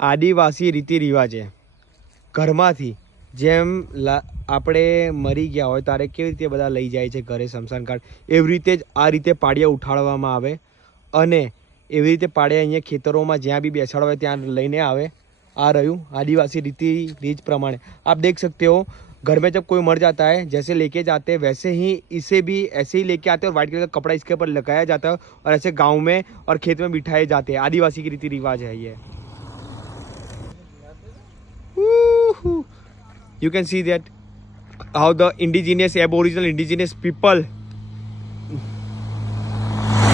આદિવાસી રીતિ રિવાજે ઘરમાંથી જેમ આપણે મરી ગયા હોય ત્યારે કેવી રીતે બધા લઈ જાય છે ઘરે સ્મશાન ઘાટ, એવી રીતે જ આ રીતે પાડિયા ઉઠાડવામાં આવે અને એવી રીતે પાડિયા અહીંયા ખેતરોમાં જ્યાં भी બેસાડવા હોય ત્યાં લઈને આવે। आ रही आदिवासी रीति रीज प्रमाणे आप देख सकते हो, घर में जब कोई मर जाता है जैसे लेके जाते हैं वैसे ही इसे भी ऐसे ही लेके आते हैं और व्हाइट कलर का कपड़ा इसके ऊपर लगाया जाता है और ऐसे गांव में और खेत में बिठाए जाते हैं। आदिवासी की रीति रिवाज है ये। You can see that how the indigenous aboriginal indigenous people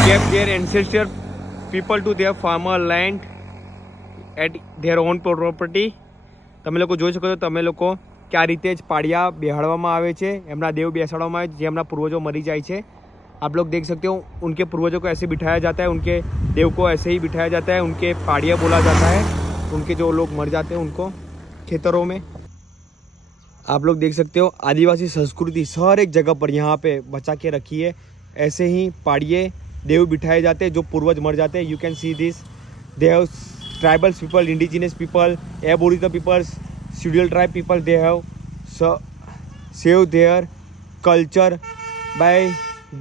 kept their ancestor people to their farmer land at their own property। તમે લોકો જોઈ શકો છો તમે લોકો કે આ રીતે જ પાડિયા બેહાડવામાં આવે છે, એમના દેવ બેસાડવામાં આવે જે એમના પૂર્વજો મરી જાય છે। आप लोग देख सकते हो उनके पूर्वजों को ऐसे बिठाया जाता है, उनके देव को ऐसे ही बिठाया जाता है, उनके पाडिया बोला जाता है, उनके जो लोग मर जाते हैं उनको खेतरों में। आप लोग देख सकते हो आदिवासी संस्कृति हर एक जगह पर यहाँ पे बचा के रखी है। ऐसे ही पाडिये देव बिठाए जाते हैं जो पूर्वज मर जाते हैं। You can see this they have tribals people, indigenous people, aboriginal peoples, schedule tribe people, they have save their culture by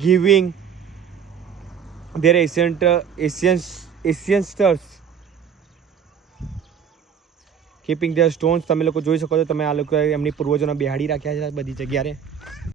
giving their ancestors keeping their stones. તમે લોકો જોઈ શકો છો, તમે આ લોકો એમની પૂર્વજોને બેહાડી રાખ્યા છે બધી જગ્યાએ।